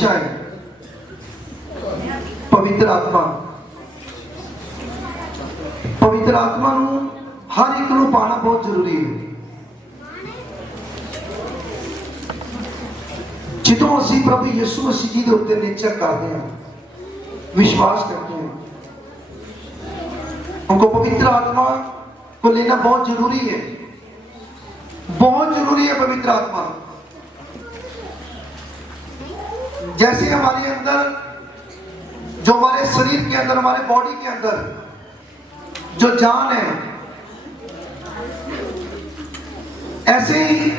हमेशा है पवित्र आत्मा। पवित्र आत्मा नू हर एक नू पाना बहुत जरूरी है। जो असी प्रभु यीशु मसीह जी के उत्ते निश्चय करते हैं, विश्वास करते हैं, उनको पवित्र आत्मा को लेना बहुत जरूरी है, बहुत जरूरी है पवित्र आत्मा। जैसे हमारे अंदर, जो हमारे शरीर के अंदर, हमारे बॉडी के अंदर जो जान है, ऐसे ही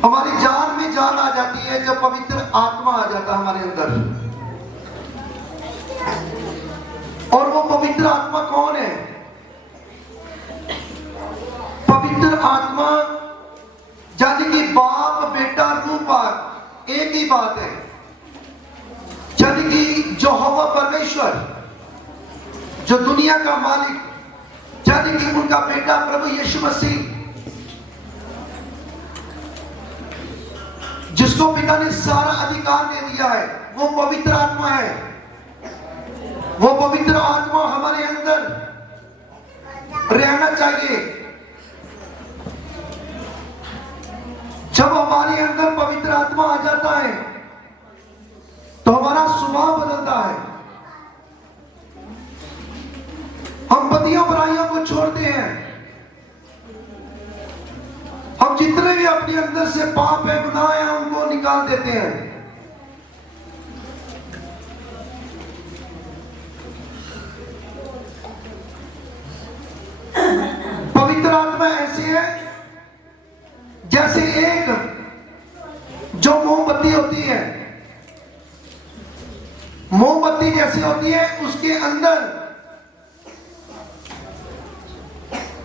हमारी जान में जान आ जाती है जब पवित्र आत्मा आ जाता है हमारे अंदर। और वो पवित्र आत्मा कौन है? पवित्र आत्मा यानी कि बाप बेटा रूपार एक ही बात है, यानी कि जो हवा परमेश्वर, जो दुनिया का मालिक, यानी कि उनका बेटा प्रभु यीशु मसीह, जिसको पिता ने सारा अधिकार दे दिया है, वो पवित्र आत्मा है। वो पवित्र आत्मा हमारे अंदर रहना चाहिए। जब हमारे अंदर पवित्र आत्मा आ जाता है तो हमारा स्वभाव बदलता है। हम बदियों बुराइयों को छोड़ते हैं। हम जितने भी अपने अंदर से पाप है, गुनाह है, उनको निकाल देते हैं। पवित्र आत्मा ऐसी है जैसे एक जो मोमबत्ती होती है, मोमबत्ती जैसी होती है, उसके अंदर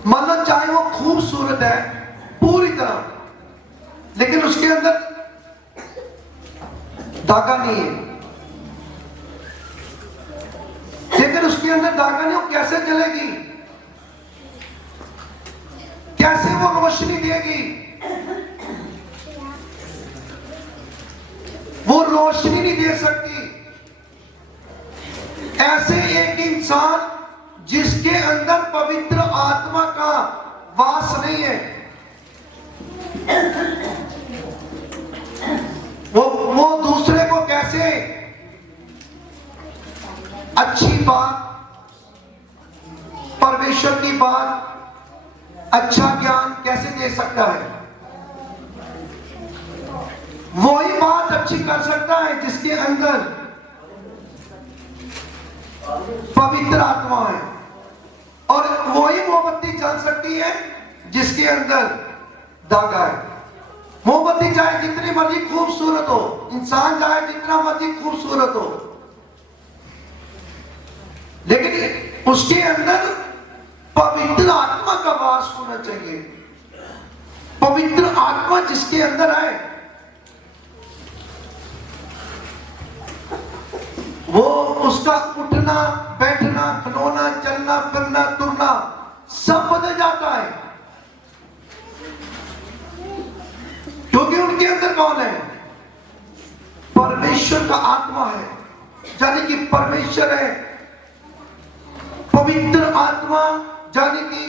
मतलब चाहे वो खूबसूरत है पूरी तरह, लेकिन उसके अंदर धागा नहीं है। लेकिन उसके अंदर धागा नहीं, वो कैसे जलेगी? कैसे वो रोशनी देगी? वो रोशनी नहीं दे सकती। ऐसे एक इंसान जिसके अंदर पवित्र आत्मा का वास नहीं है, वो दूसरे को कैसे अच्छी बात, परमेश्वर की बात, अच्छा ज्ञान कैसे दे सकता है? वही बात अच्छी कर सकता है जिसके अंदर पवित्र आत्मा है। और वही मोमबत्ती जल सकती है जिसके अंदर धागा है। मोमबत्ती चाहे जितनी मर्जी खूबसूरत हो, इंसान चाहे जितना मर्जी खूबसूरत हो, लेकिन उसके अंदर पवित्र आत्मा का वास होना चाहिए। पवित्र आत्मा जिसके अंदर है, वो उसका उठना, बैठना, खलोना, चलना, फिरना, तुरना सब बदल जाता है। क्योंकि उनके अंदर कौन है? परमेश्वर का आत्मा है, यानी कि परमेश्वर है। पवित्र आत्मा यानी कि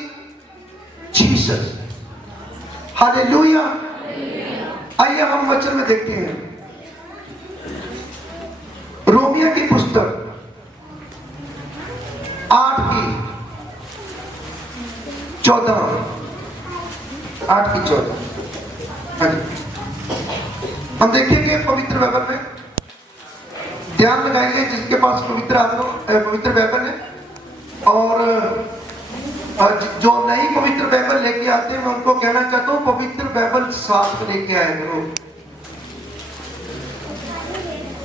जीसस। हालेलुया। आइए हम वचन में देखते हैं, रोमियो की पुस्तक 8:14। हम देखेंगे पवित्र बाइबल में, ध्यान लगाएंगे जिसके पास पवित्र बाइबल है। और जो नई पवित्र बाइबल लेके आते हैं, मैं उनको कहना चाहता हूँ पवित्र बाइबल साथ में लेके आए करो।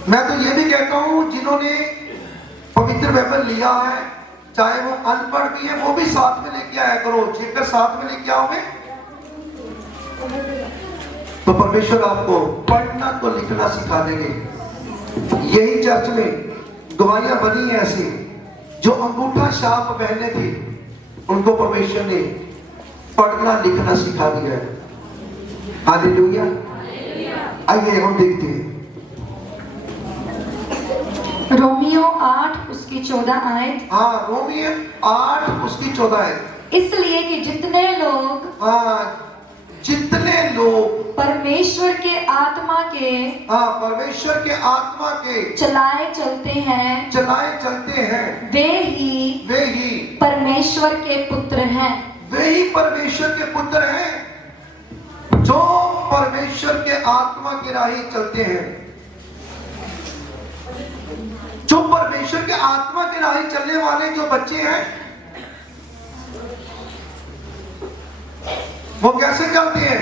मैं तो ये भी कहता हूँ जिन्होंने पवित्र बाइबल लिया है, चाहे वो अनपढ़ भी है, वो भी साथ में लेके आया करो। जेकर साथ में लेके आओगे तो परमेश्वर आपको पढ़ना तो लिखना सिखा देंगे। यही चर्च में गवाहियां बनी है ऐसी, जो अंगूठा छाप पहने थे उनको परमेश्वर ने पढ़ना लिखना सिखा दिया है। हालेलुया। आइए हम देखते हैं रोमियो 8 उसकी 14 आयत। हाँ, रोमियो 8 उसकी 14 आयत। इसलिए कि जितने लोग जितने लोग परमेश्वर के आत्मा के परमेश्वर के आत्मा के चलाए चलते हैं वे ही परमेश्वर के पुत्र हैं। वे ही परमेश्वर के पुत्र हैं जो परमेश्वर के आत्मा के राही चलते हैं। जो परमेश्वर के आत्मा के राही चलने वाले जो बच्चे हैं वो कैसे चलते हैं?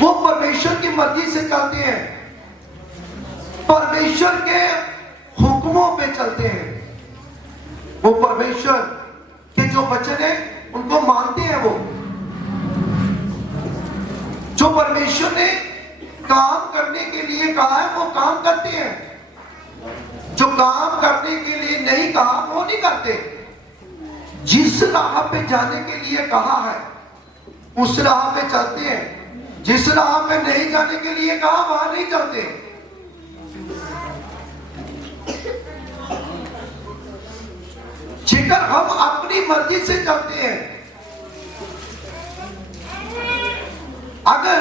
वो परमेश्वर की मर्जी से चलते हैं, परमेश्वर के हुक्मों पे चलते हैं। वो परमेश्वर के जो वचन है उनको मानते हैं। वो जो परमेश्वर ने काम करने के लिए कहा है वो काम करते हैं, जो काम करने के लिए नहीं कहा वो नहीं करते। जिस राह पे जाने के लिए कहा है उस राह पे चलते हैं, जिस राह पे नहीं जाने के लिए कहा वहां नहीं चलते। जेकर हम अपनी मर्जी से चलते हैं, अगर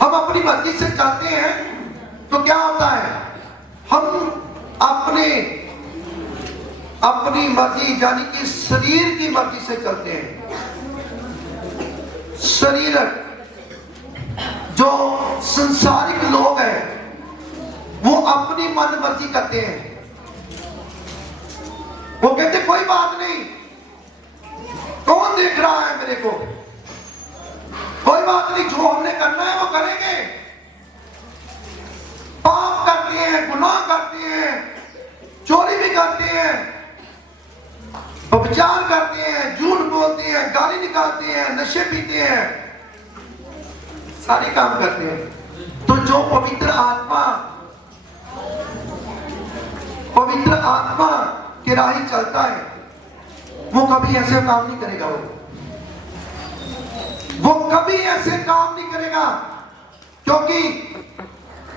हम अपनी मर्जी से चलते हैं तो क्या होता है? हम अपनी मर्जी यानी कि शरीर की मर्जी से चलते हैं। शरीर जो संसारिक लोग हैं वो अपनी मन मर्जी करते हैं। वो कहते कोई बात नहीं, कौन देख रहा है मेरे को, कोई बात नहीं, जो हमने करना है वो करेंगे। पाप करते हैं, गुनाह करते हैं, चोरी भी करते हैं, व्यभिचार करते हैं, झूठ बोलते हैं, गाली निकालते हैं, नशे पीते हैं, सारे काम करते हैं। तो जो पवित्र आत्मा के राही चलता है वो कभी ऐसे काम नहीं करेगा। वो कभी ऐसे काम नहीं करेगा क्योंकि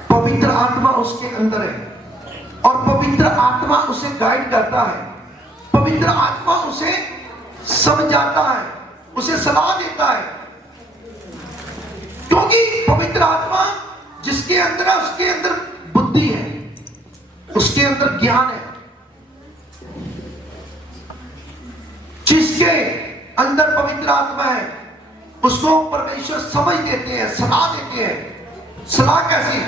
पवित्र आत्मा उसके अंदर है और पवित्र आत्मा उसे गाइड करता है। पवित्र आत्मा उसे समझाता है, उसे सलाह देता है, क्योंकि पवित्र आत्मा जिसके अंदर है उसके अंदर बुद्धि है, उसके अंदर ज्ञान है। जिसके अंदर पवित्र आत्मा है उसको परमेश्वर समझ देते हैं, सलाह देते हैं। सलाह कैसी?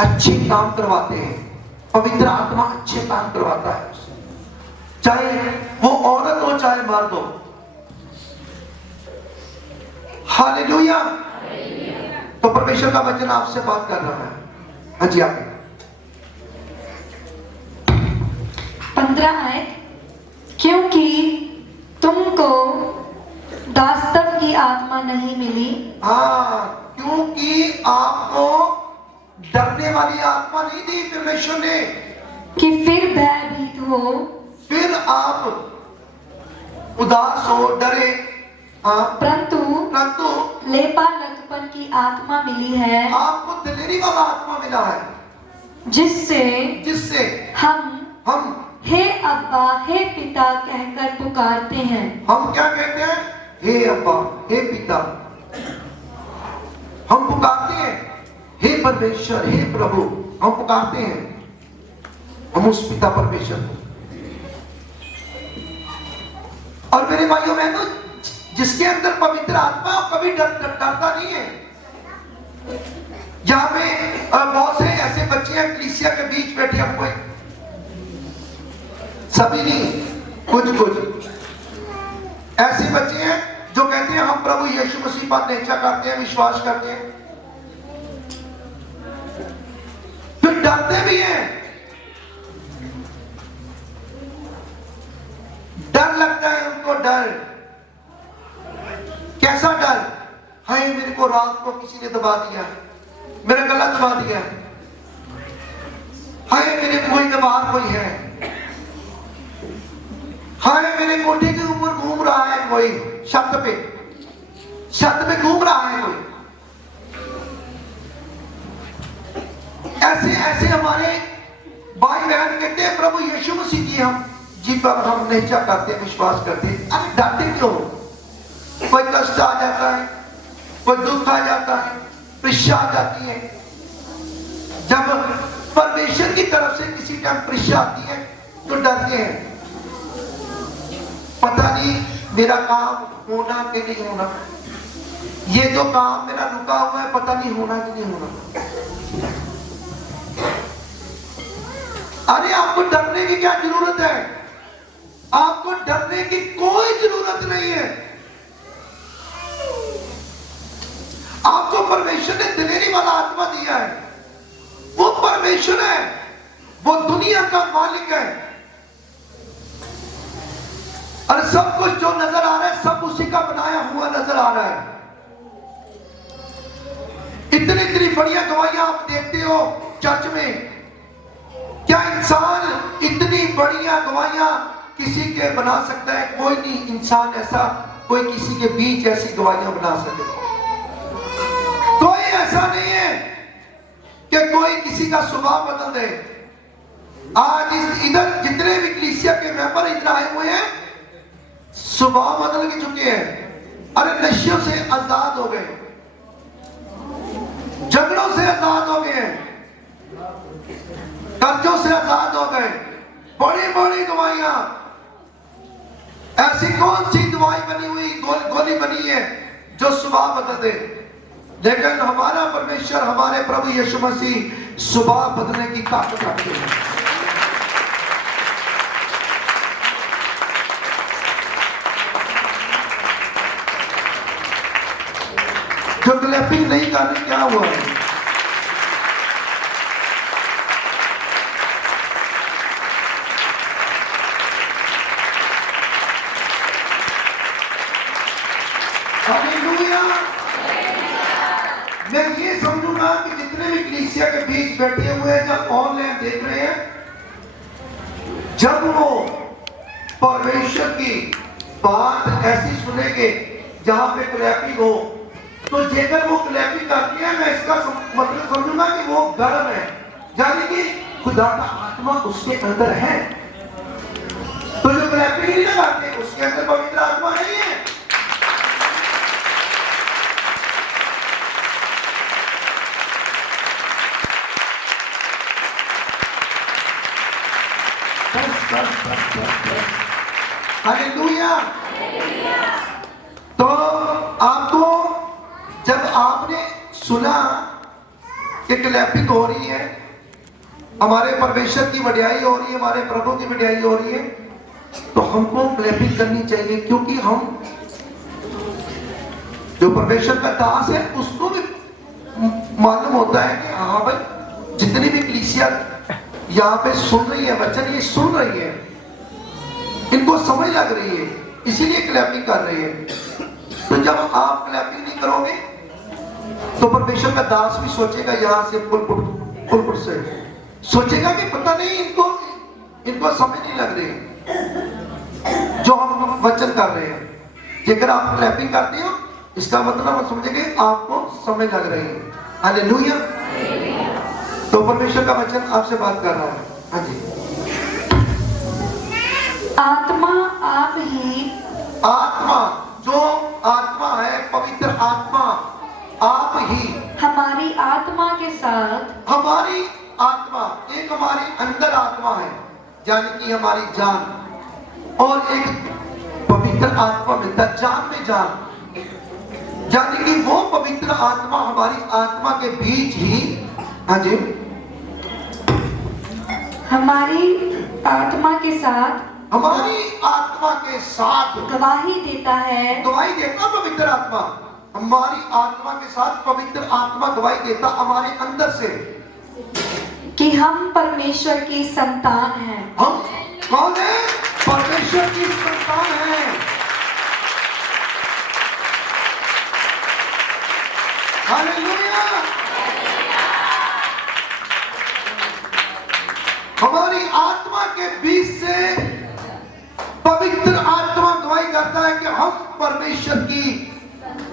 अच्छे काम करवाते हैं। पवित्र आत्मा अच्छे काम करवाता है, चाहे वो औरत हो चाहे मर्द हो। हालेलुया। तो परमेश्वर का वचन आपसे बात कर रहा है। हाँ जी, आगे 15 आयत। क्योंकि तुमको दासत्व की आत्मा नहीं मिली। क्योंकि आपको डरने वाली आत्मा नहीं दी परमेश्वर ने कि फिर भयभीत हो, फिर आप उदास हो, डरे। परंतु लेपालकपन की आत्मा मिली है। आपको दिलेरी वाला आत्मा मिला है, जिससे हम हे अब्बा, हे पिता कहकर पुकारते हैं। हम क्या कहते हैं? हे अब्बा, हे पिता। हम पुकारते हैं हे परमेश्वर, हे प्रभु। हम पुकारते हैं हम उस पिता परमेश्वर को। और मेरे भाइयों बहनों, जिसके अंदर पवित्र आत्मा कभी डरता नहीं है। यहाँ पे बहुत से ऐसे बच्चे हैं कलीसिया के बीच बैठे हुए, सभी नहीं, कुछ ऐसे बच्चे हैं जो कहते हैं हम प्रभु यीशु मसीह पर निश्चय करते हैं, विश्वास करते हैं, फिर डरते भी हैं। डर लगता है उनको। डर कैसा डर? हाय मेरे को रात को किसी ने दबा दिया, मेरा गला दबा दिया, हाय मेरे कोई दबाव कोई है, हाय मेरे कोठे के ऊपर घूम रहा है कोई, छत पे घूम रहा है कोई। ऐसे ऐसे ऐसे हमारे भाई बहन कहते हैं प्रभु यीशु मसीह की हम जी पर हम निश्चय करते हैं, विश्वास करते हैं। अरे डरते क्यों? कोई कष्ट आ जाता है, कोई दुख आ जाता है, परीक्षा आ जाती है। जब परमेश्वर की तरफ से किसी टाइम परीक्षा आती है तो डरते हैं, पता नहीं मेरा काम होना कि नहीं होना, ये जो काम मेरा रुका हुआ है पता नहीं होना कि नहीं होना। अरे आपको डरने की क्या जरूरत है? आपको डरने की कोई जरूरत नहीं है। आपको परमेश्वर ने दिलेरी वाला आत्मा दिया है। वो परमेश्वर है, वो दुनिया का मालिक है, और सब कुछ जो नजर आ रहा है सब उसी का बनाया हुआ नजर आ रहा है। इतनी इतनी बढ़िया गवाहियां आप देखते हो चर्च में, क्या इंसान इतनी बढ़िया गवाहियां किसी के बना सकता है? कोई नहीं इंसान ऐसा, कोई किसी के बीच ऐसी गवाहियां बना सके। कोई ऐसा नहीं है कि कोई किसी का स्वभाव बदल दे। आज इधर जितने भी कलीसिया के मेंबर इधर आए हुए हैं, स्वभाव बदल के चुके हैं। अरे नशों से आजाद हो गए, झगड़ों से आजाद हो गए, कर्जों से आजाद हो गए। बड़ी बड़ी दवाइयां, ऐसी कौन सी दवाई बनी हुई गोली बनी है जो स्वभाव बदल दे? लेकिन हमारा परमेश्वर, हमारे प्रभु यीशु मसीह स्वभाव बदलने की ताकत रखते हैं। जो क्लैपिंग नहीं कर रहे, क्या हुआ है? हालेलुया। मैं ये समझूंगा कि जितने भी कलीसिया के बीच बैठे हुए हैं, जब ऑनलाइन देख रहे हैं, जब वो परमेश्वर की बात ऐसी सुनेंगे जहां पे क्लैपिंग हो, तो जेकर वो क्लैपिंग करती है, मैं इसका मतलब समझूंगा कि वो गर्म है, यानी कि खुदा का आत्मा उसके अंदर है। तो जो क्लैपिंग नहीं लगाते उसके अंदर पवित्र आत्मा नहीं है। हालेलुया। तो आपको जब आपने सुना कि क्लैपिंग हो रही है, हमारे परमेश्वर की वड्याई हो रही है, हमारे प्रभु की वड्याई हो रही है, तो हमको क्लैपिंग करनी चाहिए, क्योंकि हम जो परमेश्वर का दास है उसको भी मालूम होता है कि हाँ भाई, जितनी भी कलीसिया यहाँ पे सुन रही है वचन, ये सुन रही है, इनको समझ लग रही है, इसीलिए क्लैपिंग कर रही है। तो जब आप क्लैपिंग नहीं करोगे तो परमेश्वर का दास भी सोचेगा, यहाँ से पुलपुट से सोचेगा कि पता नहीं इनको समझ नहीं लग रही जो हम वचन कर रहे हैं। जेकर आप क्लैपिंग करते हो, इसका मतलब समझेंगे आपको समझ लग रही है। हालेलुया। तो परमेश्वर का वचन आपसे बात कर रहा है। हाँ जी। आत्मा आप ही, आत्मा, जो आत्मा है, पवित्र आत्मा आप ही, हमारी आत्मा के साथ, हमारी आत्मा, एक हमारी अंदर आत्मा है यानी कि हमारी जान, और एक पवित्र आत्मा मिलता, जान में जान, यानी कि वो पवित्र आत्मा हमारी आत्मा के बीच ही, हाँ जी, हमारी आत्मा के साथ, हमारी आत्मा के साथ गवाही देता है, गवाही देता पवित्र आत्मा, हमारी आत्मा के साथ पवित्र आत्मा गवाही देता हमारे अंदर से कि हम परमेश्वर की संतान हैं। हम कौन है? परमेश्वर की संतान है। हालेलुया। हमारी आत्मा के बीच से पवित्र आत्मा गवाही करता है कि हम परमेश्वर की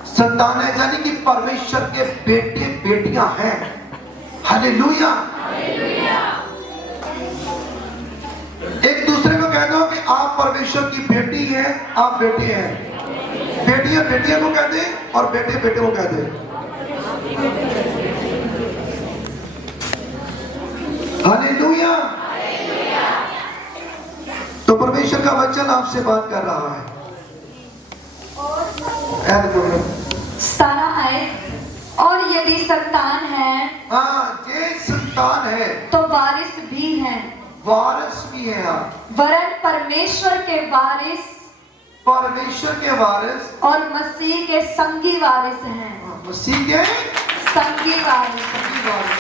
संतान है, यानी कि परमेश्वर के बेटे बेटियां हैं। हालेलुया। एक दूसरे को कह दो कि आप परमेश्वर की बेटी हैं, आप बेटे हैं। बेटियां बेटियों को कह दे और बेटे बेटे को कह दे। हालेलुया। तो परमेश्वर का वचन आपसे बात कर रहा है। ऐड करो। 17 आयत, और यदि संतान है हाँ, ये संतान है तो वारिस भी है, वारिस भी है। हाँ, वरन परमेश्वर के वारिस परमेश्वर के वारिस और मसीह के संगी वारिस हैं। मसीह के संगी वारिस। संगी वारिस।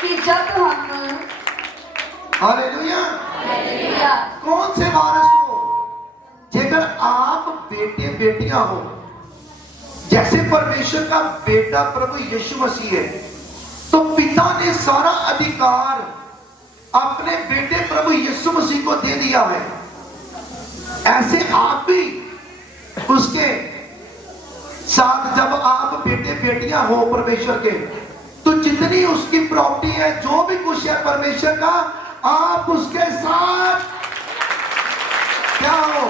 कि जब हम हालेलुया। हालेलुया कौन से वारिस हो? जेकर आप बेटे बेटियां हो, जैसे परमेश्वर का बेटा प्रभु यीशु मसीह है, तो पिता ने सारा अधिकार अपने बेटे प्रभु यीशु मसीह को दे दिया है। ऐसे आप भी उसके साथ, जब आप बेटे बेटियां हो परमेश्वर के, तो जितनी उसकी प्रॉपर्टी है, जो भी कुछ है परमेश्वर का, आप उसके साथ क्या हो?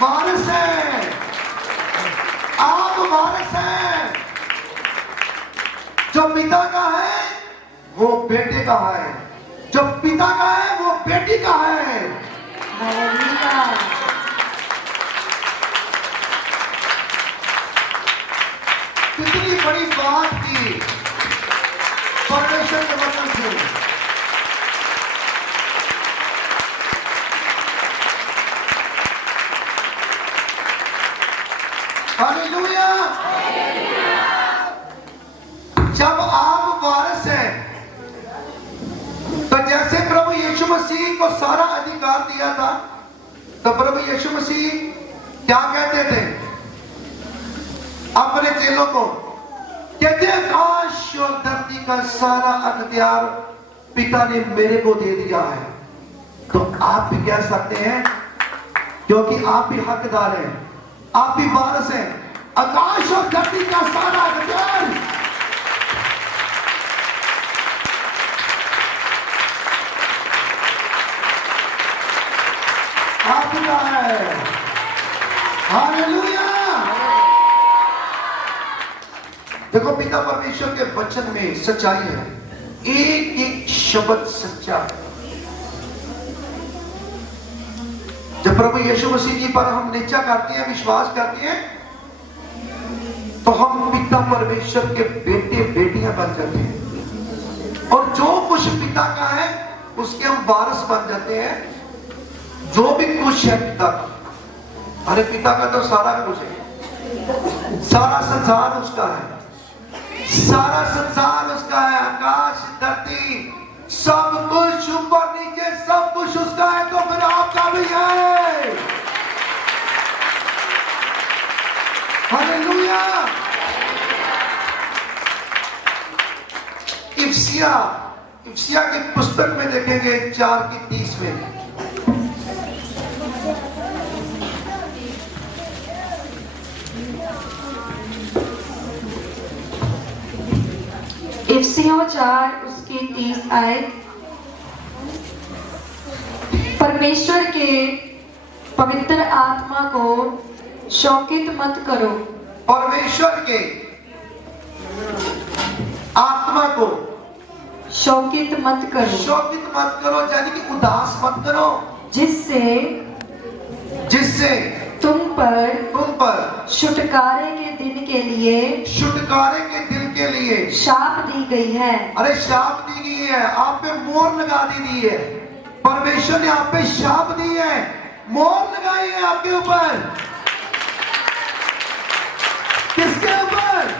वारिस है। आप वारिस हैं। जो पिता का है वो बेटे का है, जो पिता का है वो बेटी का है। हालेलुया। कितनी बड़ी बात की परमेश्वर के वचन से। हालेलुया। जब आप वारिस हैं, तो जैसे प्रभु यीशु मसीह को सारा अधिकार दिया था, तो प्रभु यीशु मसीह क्या कहते थे अपने चेलों को? कहते आकाश और धरती का सारा अख्तियार पिता ने मेरे को दे दिया है। तो आप भी कह सकते हैं, क्योंकि आप भी हकदार हैं, आप भी वारिस हैं। आकाश और धरती का सारा अख्तियार आपका है। हालेलुया। देखो, पिता परमेश्वर के वचन में सच्चाई है, एक एक शब्द सच्चा है। जब प्रभु यीशु मसीह जी पर हम निश्चय करते हैं, विश्वास करते हैं, तो हम पिता परमेश्वर के बेटे बेटियां बन जाते हैं, और जो कुछ पिता का है उसके हम वारिस बन जाते हैं। जो भी कुछ है पिता का, अरे पिता का तो सारा कुछ है, सारा संसार उसका है, सारा संसार उसका है। आकाश धरती सब कुछ, ऊपर नीचे सब कुछ उसका है। तो फिर आपका भी है। हालेलुया। इफ्सिया की पुस्तक में देखेंगे 4:30 में, इफिसियों 4 उसकी 30 आयत। परमेश्वर के पवित्र आत्मा को शोकित मत करो। परमेश्वर के आत्मा को शोकित मत करो, शोकित मत करो, यानी कि उदास मत करो, जिससे तुम पर छुटकारे के दिन के लिए, छुटकारे के दिन के लिए शाप दी गई है। अरे शाप दी गई है, आप पे मोहर लगा दी है। परमेश्वर ने आप पे शाप दी है, मोहर लगाई है आपके ऊपर। किसके ऊपर?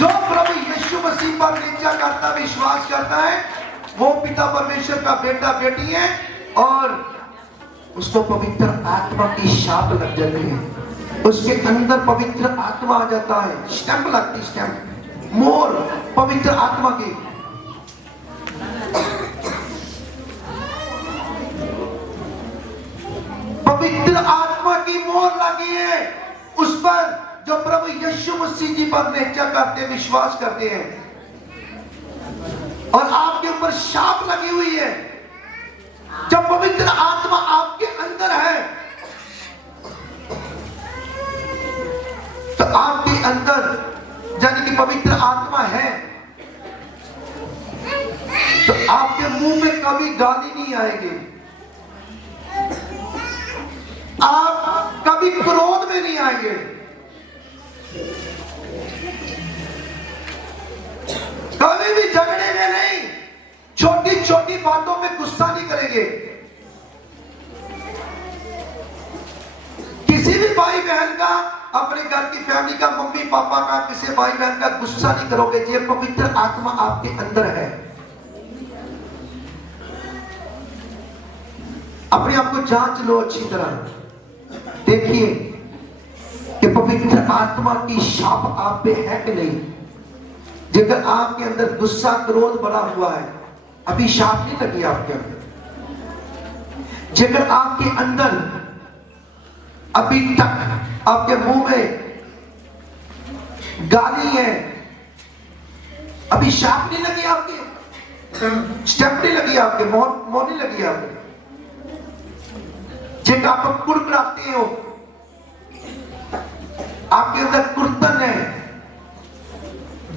जो प्रभु यीशु मसीह पर निश्चय करता, विश्वास करता है, वो पिता परमेश्वर का बेटा बेटी है, और उसको पवित्र आत्मा की शाप लग जाती है। उसके अंदर पवित्र आत्मा आ जाता है, स्टैंप लगती, स्टैंप, मोहर पवित्र आत्मा की। आत्मा की मोहर लगी है उस पर जो प्रभु यीशु मसीह जी पर निश्चय करते विश्वास करते हैं, और आपके ऊपर शाप लगी हुई है। जब पवित्र आत्मा आपके अंदर है तो आपके अंदर यानी कि पवित्र आत्मा है तो आपके मुंह में कभी गाली नहीं आएगी, आप कभी क्रोध में नहीं आएंगे, कभी भी झगड़ेंगे नहीं, छोटी छोटी बातों में गुस्सा नहीं करेंगे, किसी भी भाई बहन का, अपने घर की फैमिली का, मम्मी पापा का, किसी भाई बहन का गुस्सा नहीं करोगे। ये पवित्र आत्मा आपके अंदर है। अपने आप को जांच लो अच्छी तरह, देखिए कि पवित्र आत्मा की शाप आप पे है कि नहीं। जेकर आपके अंदर गुस्सा क्रोध भरा हुआ है, अभी शाप नहीं लगी आपके अंदर। जेकर आपके अंदर अभी तक आपके मुंह में गाली है, अभी शाप नहीं लगी आपके, स्टेप नहीं लगी आपके, मोह नहीं लगी आपके, जेकर आप कुड़कुड़ाते हो, आपके अंदर कुर्तन है,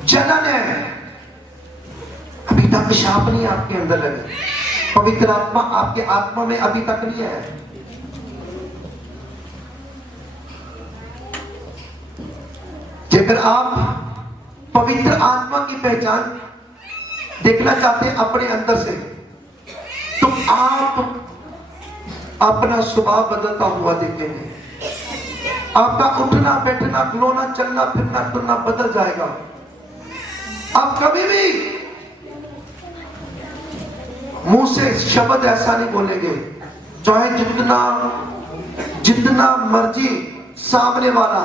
जलन है, अभी तक शाप नहीं आपके अंदर लगे। पवित्र आत्मा आपके आत्मा में अभी तक नहीं है। जेकर आप पवित्र आत्मा की पहचान देखना चाहते हैं अपने अंदर से, तो आप अपना स्वभाव बदलता हुआ देखेंगे। आपका उठना बैठना खिलौना चलना फिरना तुरना बदल जाएगा। आप कभी भी मुंह से शब्द ऐसा नहीं बोलेंगे, चाहे जितना मर्जी सामने वाला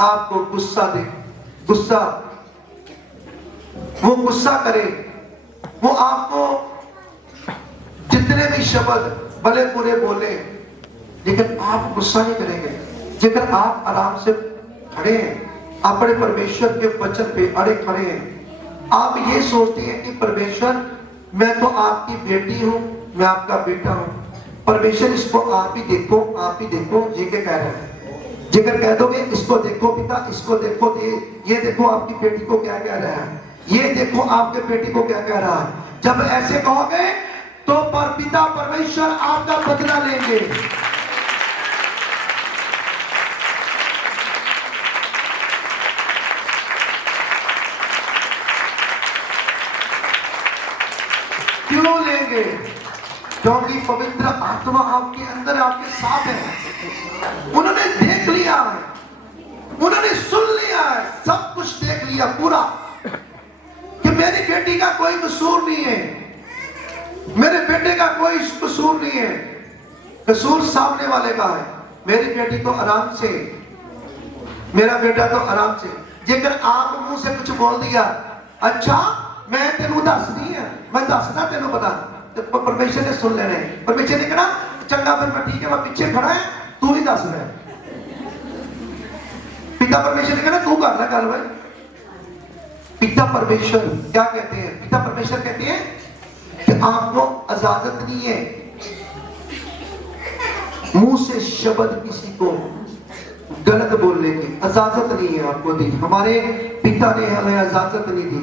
आपको वो गुस्सा करे, वो आपको जितने भी शब्द भले बुरे बोले, लेकिन आप गुस्सा नहीं करेंगे। जेकर आप आराम से खड़े हैं, अपने परमेश्वर के वचन पे अड़े खड़े हैं, आप ये सोचते हैं कि परमेश्वर मैं तो आपकी बेटी हूं, मैं आपका बेटा हूं, परमेश्वर इसको आप ही देखो, ये क्या कह रहे हैं। जेकर कह दोगे इसको देखो पिता, इसको देखो, ये देखो आपकी बेटी को क्या कह रहा है, ये देखो आपके बेटी को क्या कह रहा है, जब ऐसे कहोगे तो पिता परमेश्वर आपका बदला लेंगे। क्यों लेंगे? क्योंकि पवित्र आत्मा आपके अंदर आपके साथ है। उन्होंने देख लिया है, उन्होंने सुन लिया है, सब कुछ देख लिया पूरा, कि मेरी बेटी का कोई कसूर नहीं है, मेरे बेटे का कोई कसूर नहीं है, कसूर सामने वाले का है। मेरी बेटी तो आराम से, मेरा बेटा तो आराम से। जेकर आप मुंह से कुछ बोल दिया, अच्छा मैं तेनू दसनी है, मैं दसना तेनू पता, तो परमेश्वर ने सुन लेने। परमेश्वर ने कहना चंगा फिर मैं ठीक है, मैं पीछे खड़ा है, तू ही दस रहा। पिता परमेश्वर ने कहना तू कर ले गल भाई। पिता परमेश्वर क्या कहते हैं? पिता परमेश्वर कहते हैं कि आपको इजाजत नहीं है मुंह से शब्द किसी को गलत बोलने की, इजाजत नहीं है आपको दी। हमारे पिता ने हमें इजाजत नहीं दी।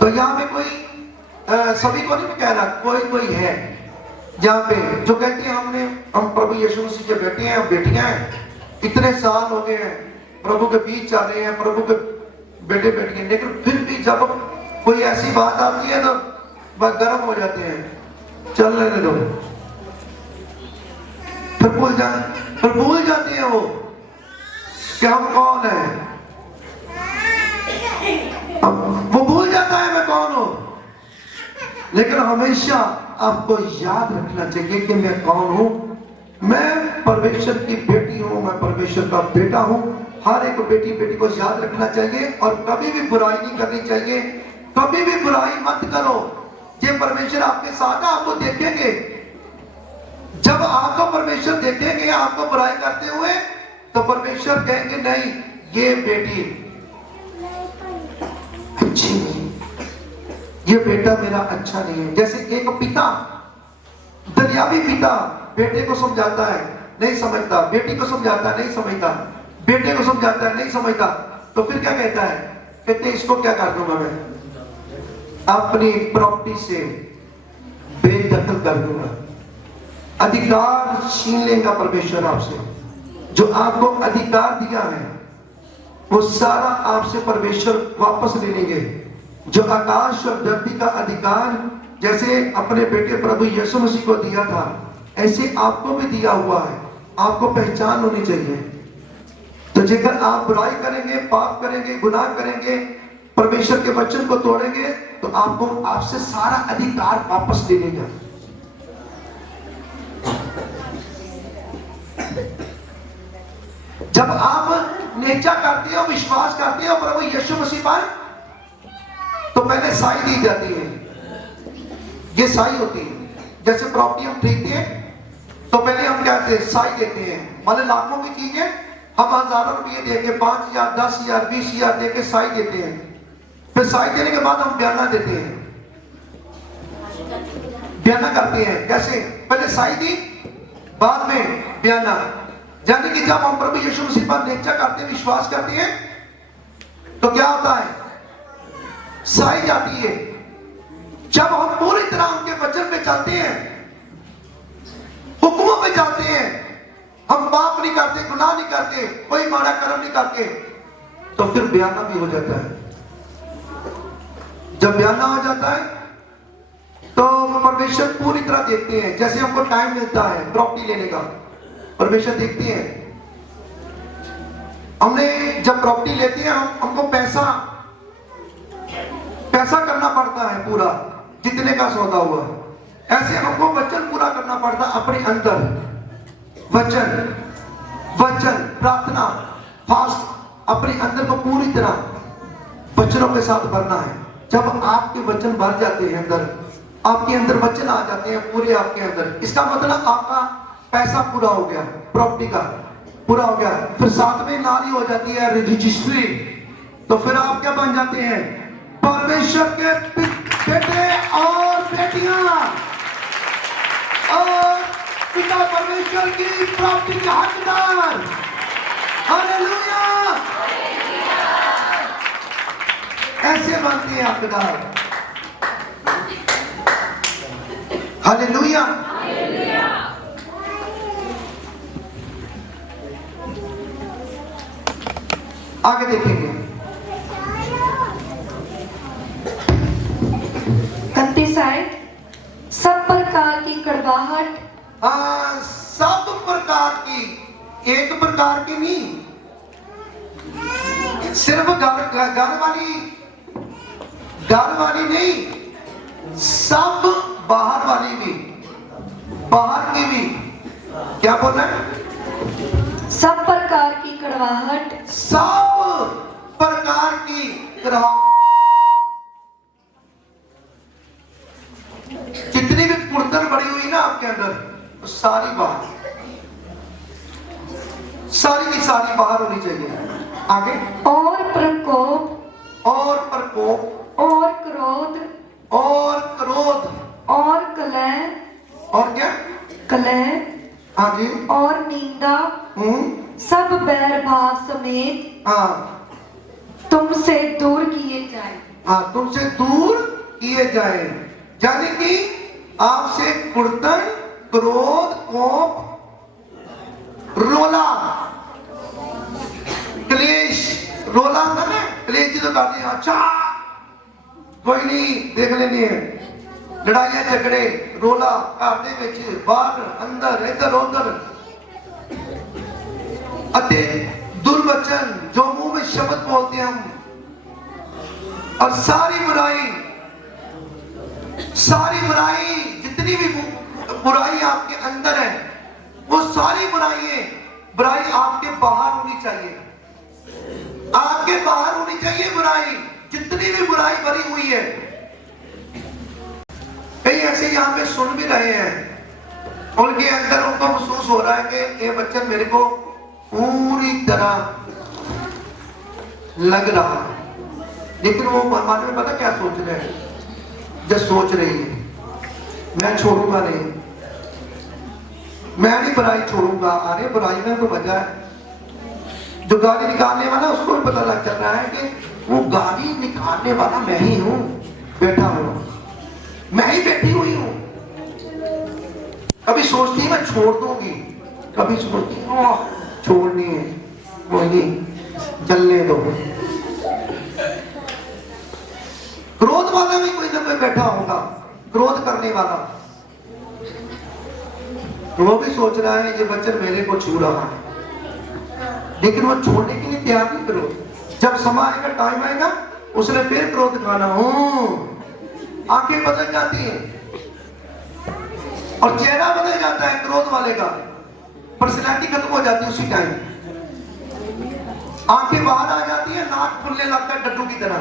तो यहाँ पे कोई सभी को नहीं कह रहा, कोई है जहाँ पे जो कहते हैं हम प्रभु यीशु मसीह के बेटे हैं, बेटियां हैं, इतने साल हो गए हैं, प्रभु के बीच चल रहे हैं, प्रभु के बेटे बेटियां, लेकिन फिर भी जब कोई ऐसी बात आती है तो वह गर्म हो जाते हैं, चल लेने दो, फिर भूल जाते हैं वो कि हम कौन है। वो भूल जाता है मैं कौन हूं, लेकिन हमेशा आपको याद रखना चाहिए कि मैं कौन हूं। मैं परमेश्वर की बेटी हूं, मैं परमेश्वर का बेटा हूं। हर एक बेटी को याद रखना चाहिए और कभी भी बुराई नहीं करनी चाहिए। कभी भी बुराई मत करो, ये परमेश्वर आपके साथ है, आपको देखेंगे। जब आपको परमेश्वर देखेंगे आपको बुराई करते हुए, तो परमेश्वर कहेंगे नहीं, ये बेटी अच्छी नहीं, ये बेटा मेरा अच्छा नहीं है। जैसे एक पिता, दरियावी पिता बेटे को समझाता है, नहीं समझता, बेटी को समझाता है, नहीं समझता, बेटे को समझाता है, नहीं समझता, तो फिर क्या कहता है? कहते इसको क्या कर दूंगा मैं, अपनी प्रॉपर्टी से बेदखल कर दूंगा, अधिकार छीन लेगा परमेश्वर आपसे। जो आपको अधिकार दिया है वो सारा आपसे परमेश्वर वापस ले लेंगे। जो आकाश और धरती का अधिकार जैसे अपने बेटे प्रभु यीशु मसीह को दिया था, ऐसे आपको भी दिया हुआ है। आपको पहचान होनी चाहिए। तो जेकर आप बुराई करेंगे, पाप करेंगे, गुनाह करेंगे, परमेश्वर के वचन को तोड़ेंगे, तो आपको आपसे सारा अधिकार वापस ले लेगा। जब आप नेचा करते हो, विश्वास करते हो प्रभु यीशु मसीह पर, तो पहले साई दी जाती है। ये साई होती है। जैसे प्रॉपर्टी हम खरीदते हैं तो पहले हम क्या कहते हैं, साई देते हैं। मतलब लाखों की चीज है, हम हजारों रुपये देके 5,000, 10,000, 20,000 देके साई देते हैं। फिर साई देने के बाद हम बयाना देते हैं, बयाना करते हैं। कैसे? पहले साई दी, बाद में बयाना। यानी कि जब हम प्रभु यीशु मसीह पर निश्चय करते हैं, विश्वास करते हैं, तो क्या होता है? साई जाती है। जब हम पूरी तरह उनके वचन पे चलते हैं, हुक्मों पे चलते हैं, हम पाप नहीं करते, गुनाह नहीं करते, कोई माड़ा कर्म नहीं करते, तो फिर बयाना भी हो जाता है। जब बयाना हो जाता है तो परमेश्वर पूरी तरह देखते हैं। जैसे हमको टाइम मिलता है प्रॉपर्टी लेने का, परमेश्वर देखते हैं। हमने जब प्रॉपर्टी लेते हैं, हमको पैसा करना पड़ता है पूरा, जितने का सौदा हुआ। ऐसे हमको वचन पूरा करना पड़ता है अपने अंदर। वचन प्रार्थना, फास्ट, अपने अंदर को पूरी तरह वचनों के साथ भरना है। जब आपके वचन भर जाते हैं अंदर, आपके अंदर वचन आ जाते हैं पूरे आपके अंदर, इसका मतलब आपका पैसा पूरा हो गया, प्रॉपर्टी का पूरा हो गया। फिर साथ में नारी हो जाती है रजिस्ट्री। तो फिर आप क्या बन जाते हैं? परमेश्वर के बेटे और बेटियां, और पिता परमेश्वर की प्रॉपर्टी के हकदार। हालेलुया! ऐसे बनते हैं हकदार। हालेलुया! आगे देखेंगे 31 आयत। सब प्रकार की कड़वाहट, सब प्रकार की, एक प्रकार की नहीं, सिर्फ घर वाली नहीं, सब बाहर वाली भी, बाहर की भी। क्या बोल रहे हैं? सब प्रकार की कड़वाहट, सब प्रकार की कड़वाहट, जितनी भी कुड़तन पड़ी हुई ना आपके अंदर, सारी बाहर, सारी की सारी बाहर होनी चाहिए। आगे, और प्रकोप, और प्रकोप, और क्रोध, और क्रोध, और कलह, और क्या? कलह, हाँ जी, और निंदा, सब बैर भाव समेत हाँ, तुमसे दूर किए जाए। हाँ, तुमसे दूर किए जाए। यानी कि आपसे कुड़तन, क्रोध, कोप, रोला, क्लेश, रोला था ना, क्लेश जी तो करते हैं, अच्छा कोई नहीं, देख लेनी है, लड़ाइयां झगड़े, रोला, घर दे विच, बाहर, अंदर, इधर उधर, अते दुर्वचन, जो मुंह में शब्द बोलते हैं हम, और सारी बुराई, जितनी भी बुराई आपके अंदर है, वो सारी बुराई आपके बाहर होनी चाहिए। आपके बाहर होनी चाहिए बुराई, जितनी भी बुराई भरी हुई है। ऐसे यहाँ पे सुन भी रहे हैं, उनके अंदर उनको महसूस हो रहा है कि ये बच्चन मेरे को पूरी तरह लग रहा है, लेकिन वो मन में पता क्या सोच रहे हैं, जब सोच रही है मैं छोड़ूंगा नहीं, मैं नहीं बुराई छोड़ूंगा। अरे बुराई में तो वजह है, जो गाली निकालने वाला उसको भी पता लग चल रहा है कि वो गाली निकालने वाला मैं ही हूं, बैठा हुआ मैं ही बैठी हुई हूं। कभी सोचती मैं छोड़ दूंगी, कभी सोचती छोड़नी है, कोई नहीं चलने दो। क्रोध वाला भी कोई ना कोई बैठा होगा, क्रोध करने वाला, वो भी सोच रहा है ये वचन मेरे को छू रहा है, लेकिन वो छोड़ने के लिए तैयार नहीं। करो जब समय आएगा, टाइम आएगा, उसने फिर क्रोध दिखाना, आंखें बदल जाती हैं और चेहरा बदल जाता है क्रोध वाले का, पर्सनैलिटी खत्म हो जाती है उसी टाइम, आंखें बाहर आ जाती है, नाक खुलने लगता है डड्डू की तरह,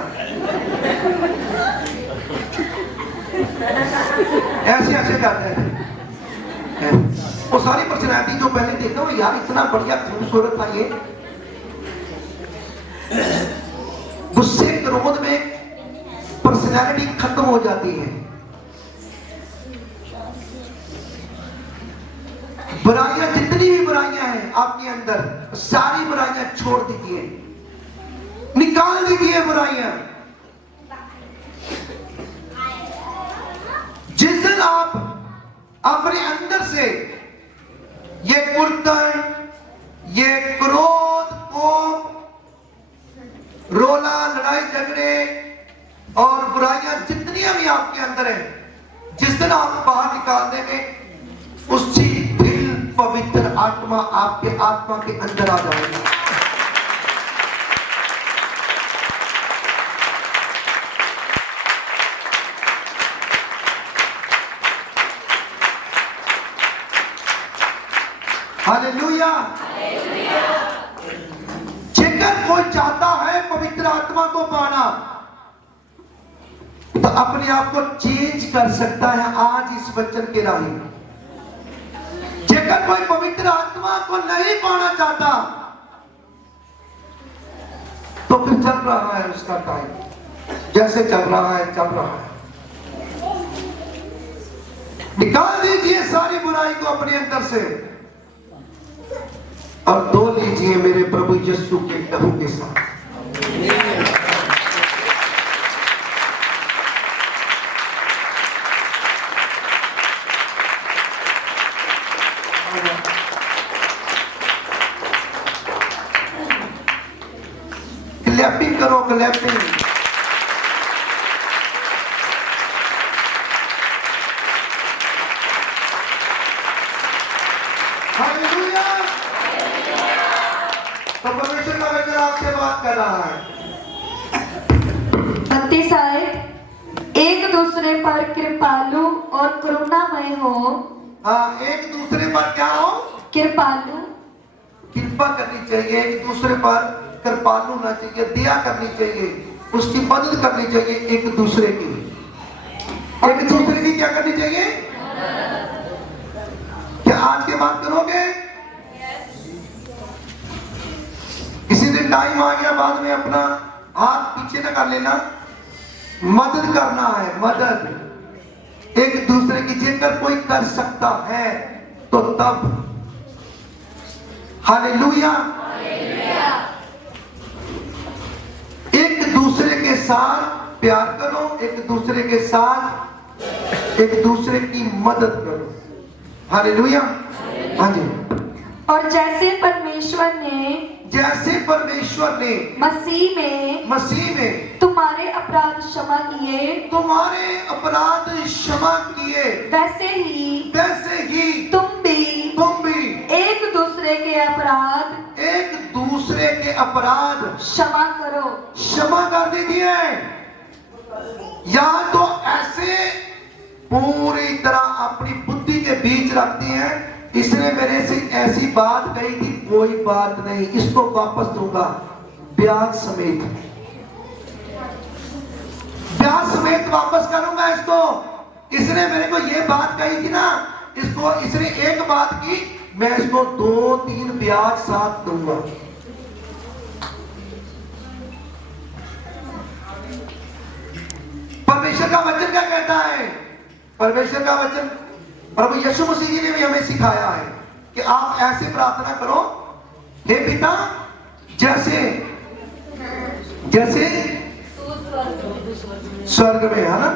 ऐसे ऐसे करते हैं। वो सारी पर्सनैलिटी जो पहले देखा वो यार इतना बढ़िया खूबसूरत था, ये गुस्से क्रोध में पर्सनैलिटी खत्म हो जाती है। बुराइयां, जितनी भी बुराइयां हैं आपके अंदर, सारी बुराइयां छोड़ दीजिए, निकाल दीजिए बुराइयां। जिस दिन आप अपने अंदर से ये कुर्तन, ये क्रोध, कोप, रोला, लड़ाई झगड़े और बुराइयां जितनी भी आपके अंदर है, जिस दिन आप बाहर निकाल देंगे, उसी दिल पवित्र आत्मा आपके आत्मा के अंदर आ जाएगी। हालेलुया। जेकर कोई चाहता है पवित्र आत्मा को पाना, तो अपने आप को चेंज कर सकता है आज इस वचन के राही। जेकर कोई पवित्र आत्मा को नहीं पाना चाहता, तो फिर चल रहा है उसका टाइम, जैसे चल रहा है चल रहा है। निकाल दीजिए सारी बुराई को अपने अंदर से और दो लीजिए मेरे प्रभु यीशु के लहू के साथ। क्लैपिंग करो, क्लैपिंग। हालेलुया। तो परमेश्वर का वचन आपसे बात कर रहा है। एक दूसरे पर कृपालु और करुणामय हो। हाँ, एक दूसरे पर क्या हो? कृपालु, कृपा करनी चाहिए, एक दूसरे पर कृपालु होना चाहिए, दया करनी चाहिए, उसकी मदद करनी चाहिए, एक दूसरे की। एक दूसरे की क्या करनी चाहिए? क्या आज के बाद करोगे? किसी दिन टाइम आ गया बाद में अपना हाथ पीछे न कर लेना, मदद करना है, मदद एक दूसरे की। जेकर कोई कर सकता है तो तब। हालेलुया। एक दूसरे के साथ प्यार करो, एक दूसरे के साथ एक दूसरे की मदद करो। हालेलुया। हाँ जी। और जैसे परमेश्वर ने मसीह में तुम्हारे अपराध क्षमा किए, वैसे ही तुम भी एक दूसरे के अपराध क्षमा कर दीजिए। या तो ऐसे पूरी तरह अपनी बुद्धि के बीच रखते हैं, इसने मेरे से ऐसी बात कही थी, कोई बात नहीं, इसको वापस दूंगा ब्याज समेत वापस करूंगा इसको। इसने मेरे को ये बात कही थी ना, इसको इसने एक बात की, मैं इसको 2-3 ब्याज साथ दूंगा। परमेश्वर का वचन क्या कहता है? परमेश्वर का वचन, प्रभु यीशु मसीह जी ने भी हमें सिखाया है कि आप ऐसे प्रार्थना करो, हे पिता, जैसे जैसे स्वर्ग में है ना,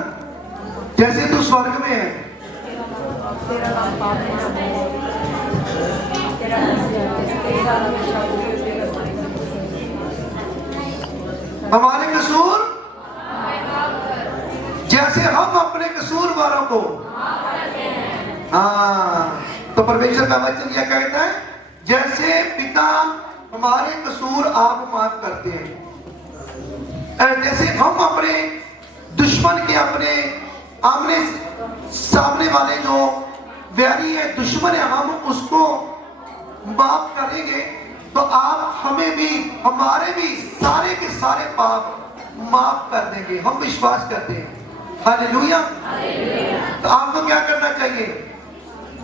जैसे तू स्वर्ग में है, हमारे कसूर जैसे हम अपने कसूरवारों को, हाँ, तो परमेश्वर का वचन यह कहता है जैसे पिता हमारे कसूर आप माफ करते हैं, जैसे हम अपने दुश्मन के, अपने आमने सामने वाले जो वैरी है, दुश्मन है, हम उसको माफ करेंगे तो आप हमें भी, हमारे भी सारे के सारे पाप माफ कर देंगे। हम विश्वास करते हैं। हालेलुया। तो आपको क्या करना चाहिए?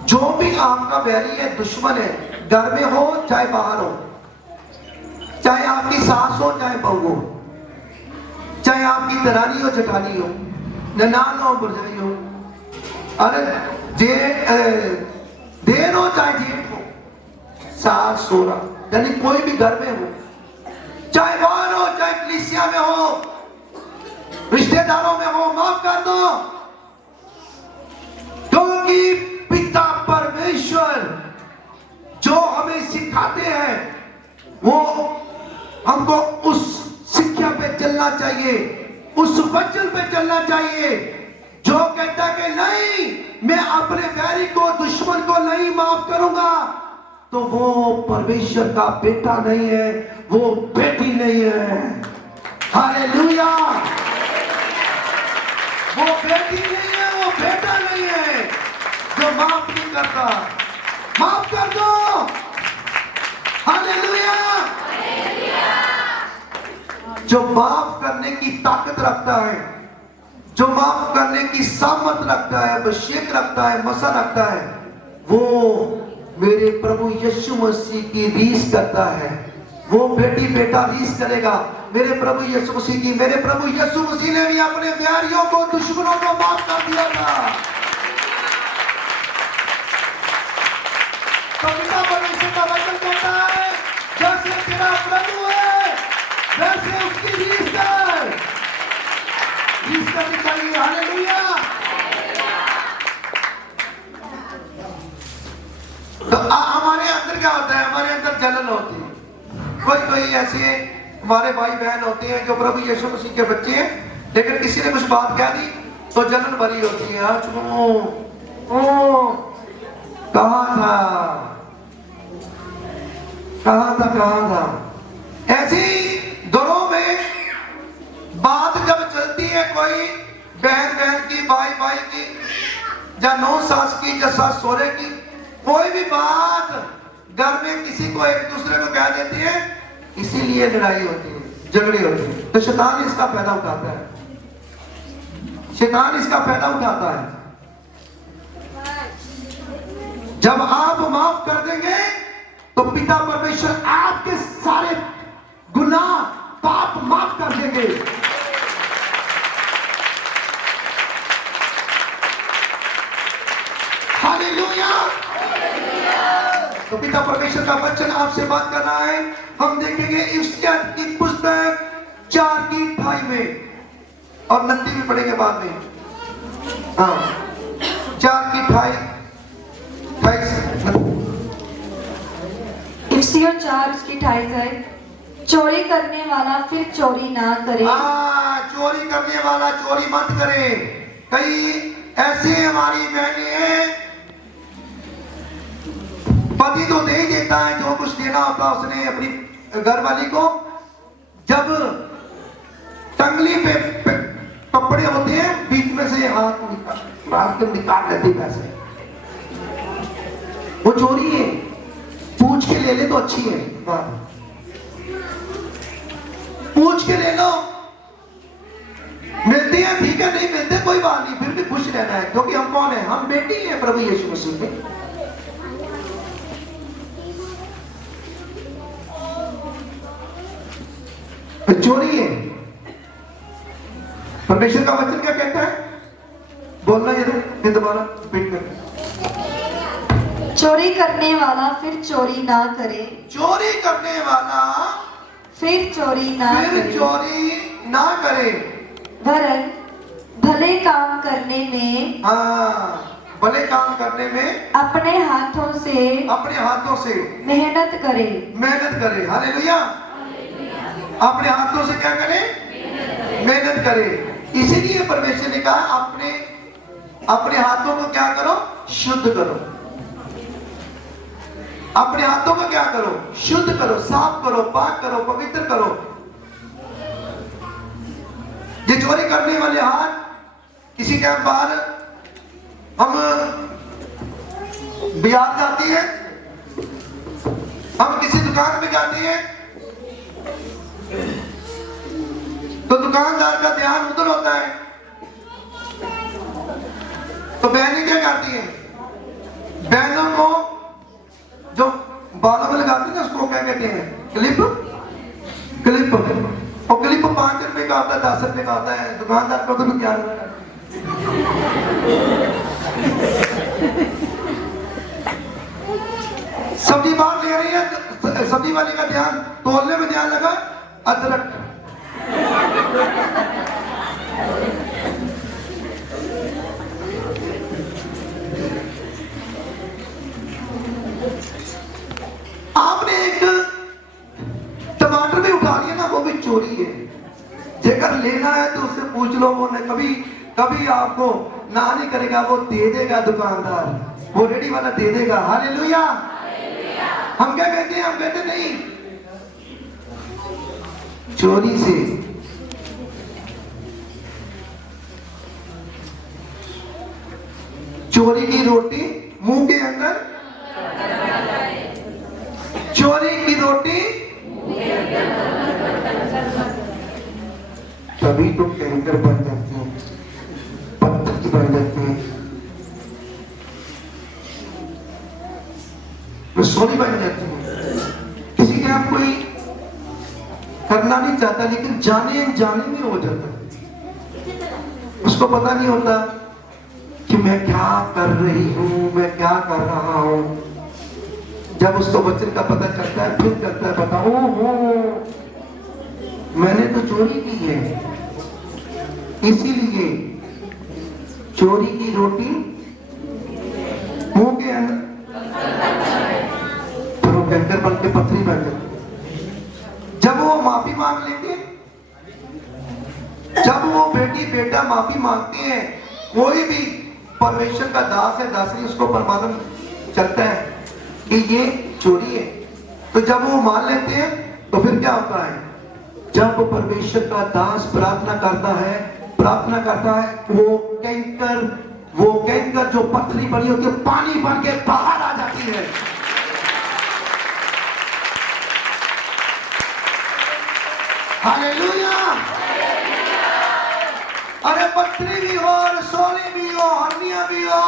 जो भी आपका वैरी है, दुश्मन है, घर में हो चाहे बाहर हो, चाहे आपकी सास हो चाहे बहू हो, चाहे आपकी दरानी हो जेठानी हो, ननान हो भरजाई हो, अरे देर हो चाहे जेठ हो, सास सोरा, यानी कोई भी घर में हो, चाहे बाहर हो चाहे कलीसिया में हो, रिश्तेदारों में हो, माफ कर दो, क्योंकि पिता परमेश्वर जो हमें सिखाते हैं वो हमको उस शिक्षा पे चलना चाहिए, उस वचन पे चलना चाहिए जो कहता है कि नहीं, मैं अपने वैरी को, दुश्मन को नहीं माफ करूंगा, तो वो परमेश्वर का बेटा नहीं है, वो बेटी नहीं है। हालेलुया। वो बेटी नहीं है, वो बेटा नहीं है जो माफ नहीं करता। माफ कर दो। हालेलुया। जो माफ करने की ताकत रखता है, जो माफ करने की सामर्थ रखता है, अभिषेक रखता है, मसा रखता है, वो मेरे प्रभु यीशु मसीह की रीस करता है। वो बेटी बेटा रीस करेगा मेरे प्रभु यीशु मसीह की। मेरे प्रभु यीशु मसीह ने भी अपने व्यारियों को, दुश्मनों को माफ कर दिया था। तो पिता परमेश्वर का वचन कहता है जैसे तेरा प्रभु है वैसे उसकी रीस कर। रीस करनी चाहिए। हालेलुया। तो हमारे अंदर क्या होता है? हमारे अंदर जलन होती है। कोई ऐसे हमारे भाई बहन होते हैं जो प्रभु यीशु मसीह के बच्चे हैं, लेकिन किसी ने कुछ बात कह दी तो जलन भरी होती है। आज कहाँ था। ऐसी घरों में बात जब चलती है, कोई बहन की, भाई की, या नौ सास की, या सास सोरे की, कोई भी बात घर में किसी को एक दूसरे को कह देती है, इसीलिए लड़ाई होती है, झगड़े होते हैं। तो शैतान इसका फायदा उठाता है। शैतान इसका फायदा उठाता है। जब आप माफ कर देंगे तो पिता परमेश्वर आपके सारे गुनाह पाप माफ कर देंगे। हालेलुया। तो पिता परमेश्वर का वचन आपसे बात कर रहा है। हम देखेंगे इफ्सिया की पुस्तक 4:28 में, और 29 में पढ़ेंगे बाद में। हाँ, 4:28। इफ्सिया 4:28 है, चोरी करने वाला फिर चोरी ना करे। चोरी करने वाला चोरी मत करे। कई ऐसे हमारी बहनें हैं, पति तो दे ही देता है जो कुछ देना होता है उसने अपनी घरवाली को। जब टंगली पे कपड़े होते हैं, बीच में से हाथ निकाल लेती पैसे, वो चोरी है। पूछ के ले ले तो अच्छी है, पूछ के ले लो, मिलती है ठीक है, नहीं मिलते कोई बात नहीं, फिर भी खुश रहना है, क्योंकि हम कौन है? हम बेटी हैं प्रभु यीशु मसीह के। चोरी है। परमेश्वर का वचन क्या कहता है? बोलना ये तो दोबारा रिपीट कर। चोरी करने वाला फिर चोरी ना करे, चोरी करने वाला फिर चोरी ना फिर करे, चोरी ना करे, वरन भले काम करने में, हाँ, भले काम करने में अपने हाथों से मेहनत करे। मेहनत करे। हालेलुया। अपने हाथों से क्या करे? मेहनत करे। इसीलिए परमेश्वर ने कहा अपने हाथों को क्या करो? शुद्ध करो। अपने हाथों को क्या करो? शुद्ध करो, साफ करो, पाक करो, पवित्र करो। ये चोरी करने वाले हाथ, किसी टाइम बाहर हम बाजार जाती है, हम किसी दुकान में जाते हैं, तो दुकानदार का ध्यान उधर होता है, तो बहनें क्या करती हैं? बहनों को जो बालों में लगाते हैं ना, उसको क्या कहते हैं? क्लिप। और क्लिप 5 रुपए का होता है, 10 रुपए का होता है। दुकानदार को तो ध्यान रखना। सब्जी बाहर ले रही है, सब्जी वाले का ध्यान तोलने में ध्यान लगा, अदरक। आपने एक टमाटर भी उठा लिया ना, वो भी चोरी है। जेकर लेना है तो उससे पूछ लो, वो कभी आपको ना नहीं करेगा, वो दे देगा दुकानदार, वो रेडी वाला दे देगा। हालेलुया। हम क्या कहते हैं? हम कहते नहीं, चोरी से चोरी की रोटी मुंह के अंदर, चोरी की रोटी तभी तो कैंकर बन जाते हैं, पत्थर बन जाते हैं, रसोई बन जाती है। किसी के आप कोई करना नहीं चाहता, लेकिन जाने में हो जाता है। उसको पता नहीं होता कि मैं क्या कर रही हूं, मैं क्या कर रहा हूं। जब उसको वचन का पता चलता है, फिर करता है पता, ओहो मैंने तो चोरी की है। इसीलिए चोरी की रोटी मुंह के अंदर, तो वो कैंकर बन के पथरी बन जाती है। जब वो माफी मांग लेते हैं, जब वो बेटी बेटा माफी मांगते हैं, कोई भी परमेश्वर का दास है दासी, उसको परमात्मा चलता है कि ये चोरी है, तो जब वो मान लेते हैं, तो फिर क्या होता है? जब परमेश्वर का दास प्रार्थना करता है, वो कैंकर जो पथरी बनी होती है, पानी बन के बाहर आ जाती है। हालेलुया। अरे पथरी भी हो, रसोली भी हो, हर्निया भी हो,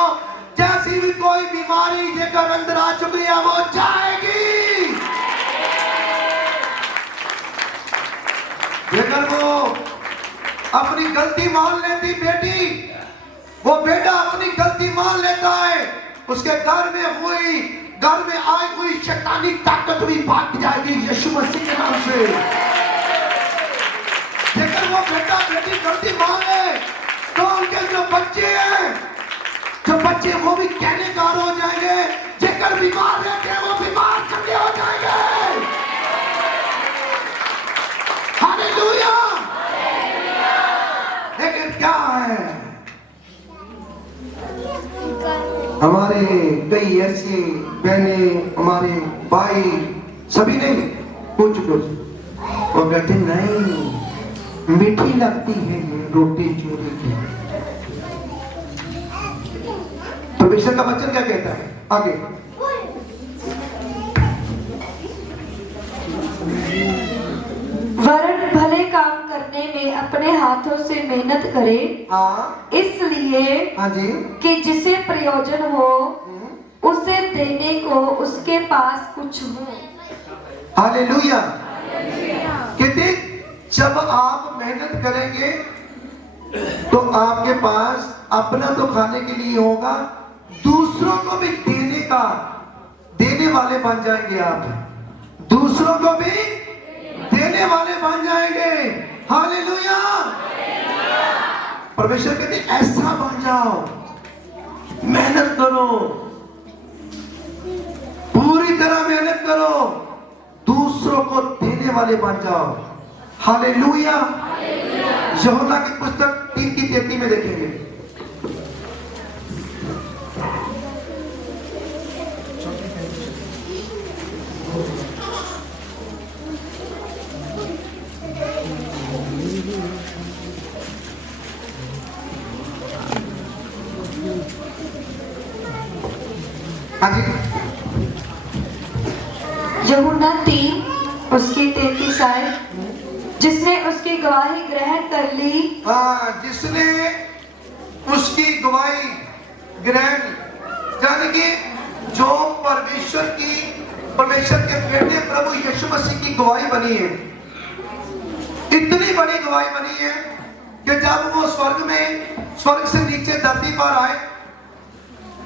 जैसी भी कोई बीमारी जेकर अंदर आ चुकी है, वो जाएगी। जेकर वो अपनी गलती मान लेती बेटी, वो बेटा अपनी गलती मान लेता है, उसके घर में आई हुई शैतानी ताकत भी भाग जाएगी यीशु मसीह के नाम से। जेकर वो बेटा बेटी गलती मान ले, तो उनके जो बच्चे वो भी कहने कार हो जाएंगे। जेकर बीमार रहते हैं, वो बीमार चंगे हो जाएंगे। हालेलुया। लेकिन क्या है, हमारे कई ऐसे बहनें, हमारे भाई, सभी नहीं, कुछ वो कहते नहीं, मीठी लगती है रोटी चोरी की। परमेश्वर का वचन क्या कहता है आगे? वरन भले काम करने करने में अपने हाथों से मेहनत करे, हाँ इसलिए हाँ जी, कि जिसे प्रयोजन हो उसे देने को उसके पास कुछ हो। हालेलुया। कहते जब आप मेहनत करेंगे तो आपके पास अपना तो खाने के लिए होगा, दूसरों को भी देने वाले बन जाएंगे। आप दूसरों को भी देने वाले बन जाएंगे। हालेलुया। परमेश्वर कहते ऐसा बन जाओ, मेहनत करो, पूरी तरह मेहनत करो, दूसरों को देने वाले बन जाओ। हालेलुया। यूहन्ना की पुस्तक 3:33 में देखेंगे। हाँ जी, यूहन्ना 3 उसकी 33 आयत, जिसने उसकी गवाही ग्रहण कर ली, हाँ, जिसने उसकी गवाही ग्रहण, यानी कि जो परमेश्वर के बेटे प्रभु यीशु मसीह की गवाही बनी है, इतनी बड़ी गवाही बनी है कि जब वो स्वर्ग से नीचे धरती पर आए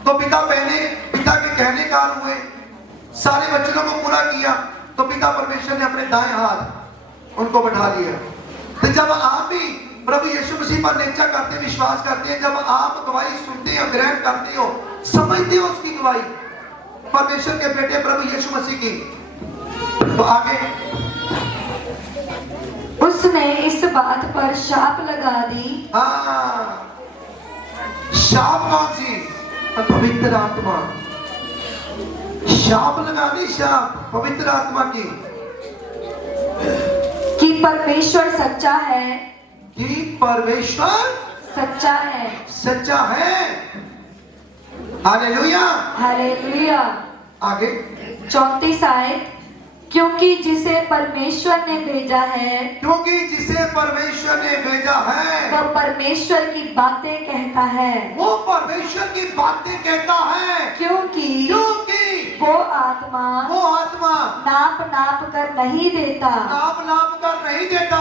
तो पिता के कहने का हुए, सारे वचनों को पूरा किया, तो पिता परमेश्वर ने अपने दाएं हाथ उनको बैठा लिया। तो जब आप भी प्रभु यीशु मसीह पर निश्चय करते, विश्वास करते हैं, जब आप गवाही सुनते हो, ग्रहण करते हो, समझते हो उसकी गवाही परमेश्वर के बेटे प्रभु यीशु मसीह की, तो आगे उसने इस बात पर शाप लगा दी। हाँ, शाप कौन सी? पवित्र आत्मा। शाप लगा दी, शाप पवित्र आत्मा की, कि परमेश्वर सच्चा है, कि परमेश्वर सच्चा है। सच्चा है। हालेलुया। हालेलुया। आगे 34 आयत, क्योंकि जिसे परमेश्वर ने भेजा है, क्योंकि जिसे परमेश्वर ने भेजा है वो परमेश्वर की बातें कहता है, वो परमेश्वर की बातें कहता है, क्योंकि वो आत्मा नाप नाप कर नहीं देता, कर नहीं देता।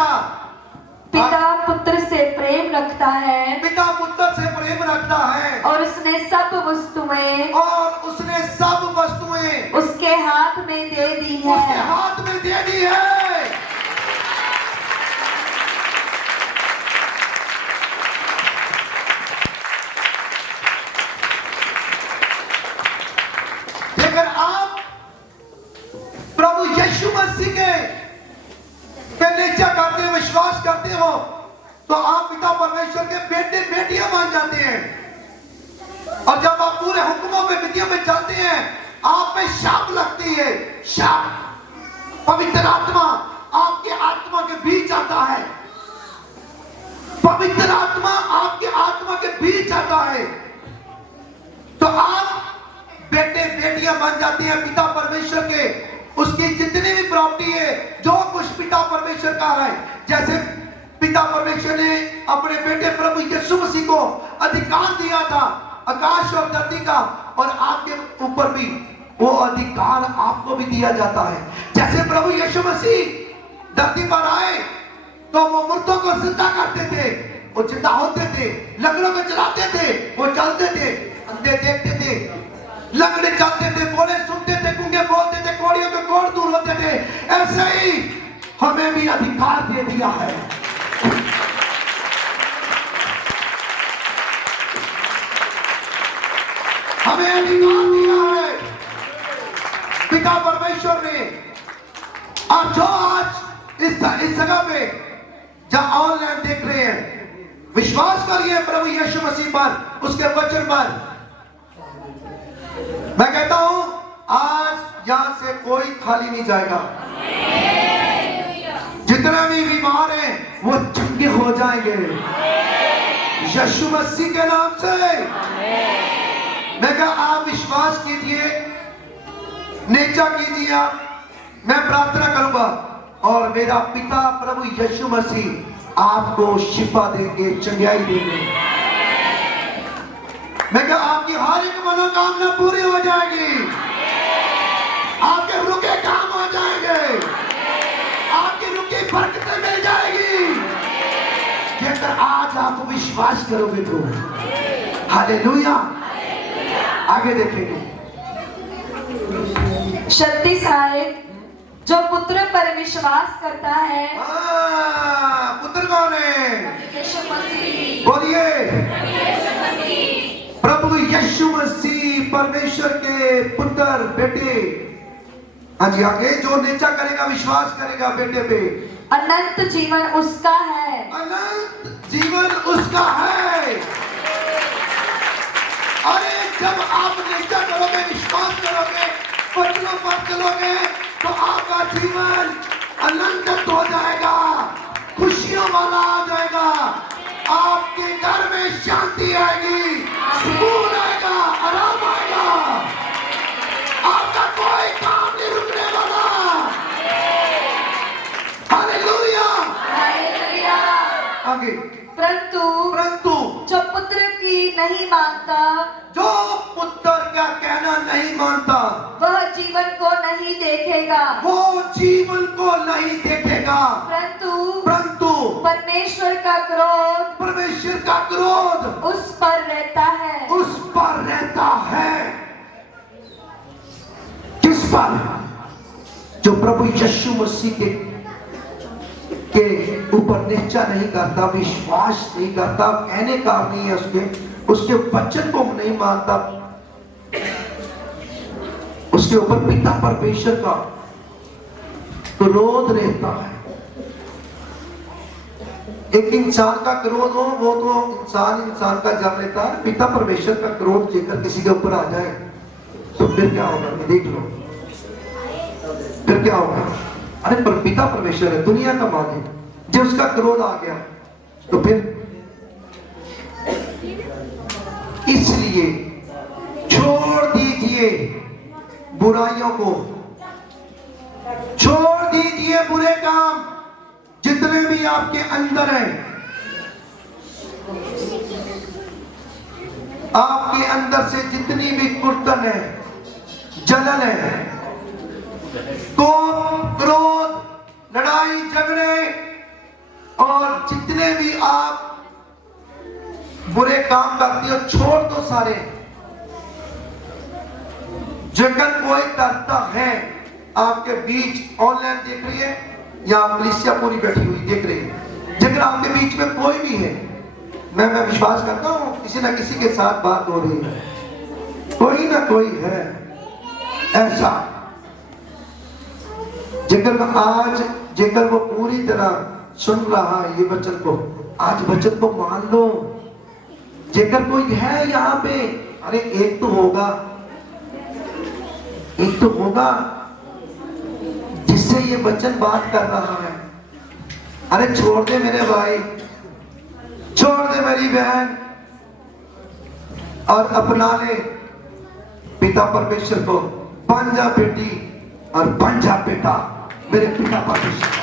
पिता पुत्र से प्रेम रखता है, पिता पुत्र से प्रेम रखता है, और उसने सब वस्तुएं उसके हाथ में दे दी है। उसके हाथ में दे दी है। अगर आप प्रभु यीशु मसीह के निश्चय करते हो, विश्वास करते हो, तो आप पिता परमेश्वर के बेटे बेटियां बन जाते हैं। और जब आप पूरे हुक्मों में, विधियों में चलते हैं, आप पे शाप लगती है। शाप पवित्र आत्मा आपके आत्मा के बीच आता है, पवित्र आत्मा आपके आत्मा के बीच आता है, तो आप बेटे बेटियां बन जाते हैं पिता परमेश्वर के। उसकी जितनी भी प्रॉपर्टी है, जो कुछ पिता परमेश्वर का है, जैसे पिता परमेश्वर ने अपने बेटे प्रभु यीशु मसीह को अधिकार दिया था आकाश और धरती का, और आपके ऊपर भी वो अधिकार आपको भी दिया जाता है। जैसे प्रभु यीशु मसीह धरती पर आए तो वो मुर्दों को जिंदा करते थे, वो जिंदा होते थे, लंगड़ों को चलाते थे, वो चलते थे, अंधे देखते थे, लंगड़े चलते थे, बोले सुनते थे, गूंगे बोलते थे, कोड़ियों के कोड़ दूर होते थे। ऐसे ही हमें भी अधिकार दे दिया है। हमें अधिकार दिया है पिता परमेश्वर ने। और जो आज इस जगह पे जहां ऑनलाइन देख रहे हैं, विश्वास करिए प्रभु यीशु मसीह पर, उसके वचन पर। मैं कहता हूं आज यहां से कोई खाली नहीं जाएगा। जितने भी बीमार हैं वो चंगे हो जाएंगे यीशु मसीह के नाम से। मैं कहा आप विश्वास कीजिए, नेचा कीजिए आप। मैं प्रार्थना करूंगा और मेरा पिता प्रभु यीशु मसीह आपको शिफा देंगे, चंगाई देंगे। मैं क्या आपकी हर एक मनोकामना पूरी हो जाएगी, आपके रुके काम हो जाएंगे, आपकी रुकी बरकतें मिल जाएगी। जेकर आज आप विश्वास करोगे तो हालेलुया। आगे देखेंगे। 36 आयत, जो पुत्र पर विश्वास करता है, पुत्र कौन है? यीशु मसीह। बोलिए, प्रभु यीशु मसीह परमेश्वर के पुत्र बेटे। हाँ जी, आगे जो नीचा करेगा, विश्वास करेगा बेटे पे, अनंत जीवन उसका है। अनंत जीवन उसका है। अरे जब आप नीचा करोगे, विश्वास करोगे, वचनों पर चलोगे, तो आपका जीवन अनंत हो जाएगा, खुशियों वाला आ जाएगा। आपके घर में शांति आएगी, सुकून आएगा, आराम आएगा। आपका कोई काम नहीं रुकने वाला। हालेलुया। हालेलुया। आगे, परंतु जो पुत्र की नहीं मानता, जो पुत्र का कहना नहीं मानता, वह जीवन को नहीं देखेगा, वो जीवन को नहीं देखेगा। परंतु परमेश्वर का क्रोध, परमेश्वर का क्रोध उस पर रहता है। उस पर रहता है। किस पर? जो प्रभु यीशु मसीह के ऊपर निश्चय नहीं करता, विश्वास नहीं करता, कहने का नहीं है उसके वचन को नहीं मानता, उसके ऊपर पिता परमेश्वर का क्रोध रहता है। एक इंसान का क्रोध हो, वो तो इंसान का जम लेता है। पिता परमेश्वर का क्रोध लेकर किसी के ऊपर आ जाए तो फिर क्या होगा? देख लो फिर क्या होगा। अरे पर पिता परमेश्वर है, दुनिया का मालिक, जब उसका क्रोध आ गया तो फिर इसलिए छोड़ दीजिए बुराइयों को, छोड़ दीजिए बुरे काम जितने भी आपके अंदर हैं। आपके अंदर से जितनी भी कुर्तन है, जलन है, कोप, क्रोध, लड़ाई झगड़े और जितने भी आप बुरे काम करते हो, छोड़ दो सारे। जगह कोई करता है आपके बीच, ऑनलाइन देख रही है या कलीसिया पूरी बैठी हुई देख रही है, जगह आपके बीच में कोई भी है, मैं विश्वास करता हूं किसी ना किसी के साथ बात हो रही है, कोई ना कोई है ऐसा। जेकर वो पूरी तरह सुन रहा है ये वचन को, आज वचन को मान लो। जेकर कोई है यहाँ पे, अरे एक तो होगा जिससे ये वचन बात कर रहा है। अरे छोड़ दे मेरे भाई, छोड़ दे मेरी बहन और अपना ले पिता परमेश्वर को। बन जा बेटी और बन जा बेटा मेरे पिता परमेश्वर।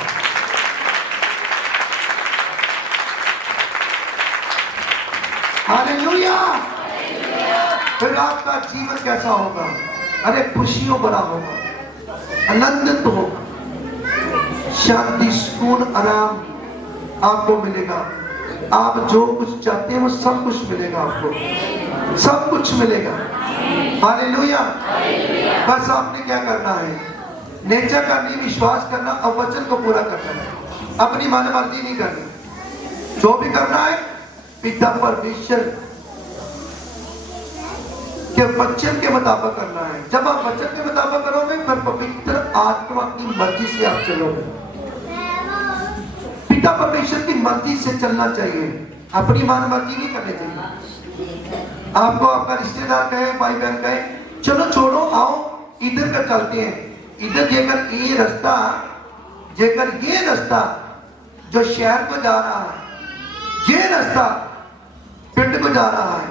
हालेलुया। फिर आपका जीवन कैसा होगा? अरे खुशियों भरा होगा, आनंदित होगा, शांति, सुकून, आराम आपको मिलेगा। आप जो कुछ चाहते हैं वो सब कुछ मिलेगा, आपको सब कुछ मिलेगा। हालेलुया। बस आपने क्या करना है? नेचर करनी, विश्वास करना और वचन को पूरा करना है। अपनी मन मर्जी नहीं करनी। जो भी करना है पिता परमेश्वर के वचन के मुताबिक करना है। जब आप वचन के मुताबिक करोगे फिर पवित्र आत्मा की मर्जी से आप चलोगे। पिता परमेश्वर की मर्जी से चलना चाहिए, अपनी मन मर्जी नहीं करनी चाहिए। आपको आपका रिश्तेदार कहे, भाई बहन कहे, चलो छोड़ो आओ इधर का चलते हैं, इधर जेकर ये रास्ता जो शहर को जा रहा है, ये रास्ता पिंड को जा रहा है,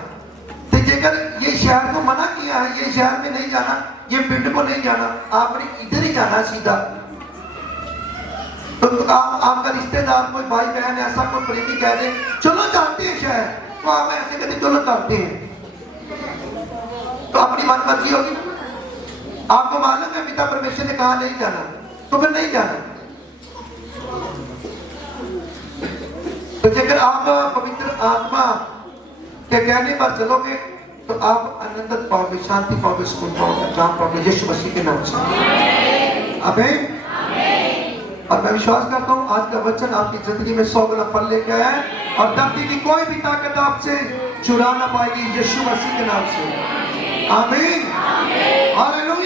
तो जेकर ये शहर को मना किया है, ये शहर में नहीं जाना, ये पिंड को नहीं जाना, आपने इधर ही जाना सीधा। तो आपका रिश्तेदार कोई भाई बहन ऐसा कोई प्रेमी कह दे चलो जाते हैं शहर, तो आप ऐसे कहते चलो जाते हैं, तो अपनी मन मर्जी होगी। आपको मालूम है पिता परमेश्वर ने कहा नहीं जाना, तो फिर नहीं जाना। तो जब आप पवित्र आत्मा के कहने पर चलोगे तो आप आनंद पाओगे, शांति पाओगे, सुकून पाओगे, आराम पाओगे यीशु मसीह के नाम से। आमीन। और मैं विश्वास करता हूँ आज का वचन आपकी जिंदगी में 100 गुना फल लेके आया है और धरती की कोई भी ताकत आपसे चुरा ना पाएगी यीशु मसीह के नाम से। आमीन। हालेलुया।